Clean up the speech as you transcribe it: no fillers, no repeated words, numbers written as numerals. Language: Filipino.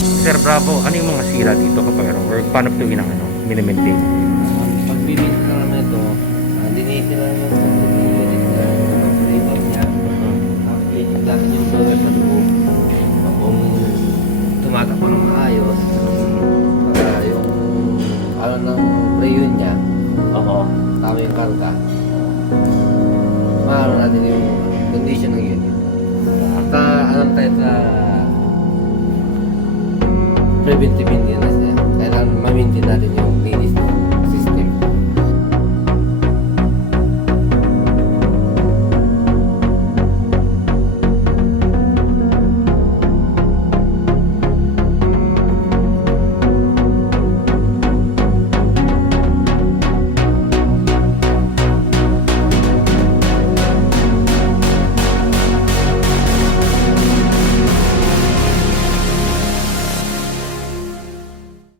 Sir Bravo, ano yung mga sira dito kapag or paano ito minimaintain? Pagbibigyan na naman ito, diniti na naman ito, unit na operator niya. Tapos linig natin yung blower sa loob. Kung tumatakbo ng maayos, para yung ano ng preyon niya, Oo. tama yung karga, maano natin yung condition ng unit. At alam tayo sa preventive maintenance niya, kailangan ma-maintain natin yung linis.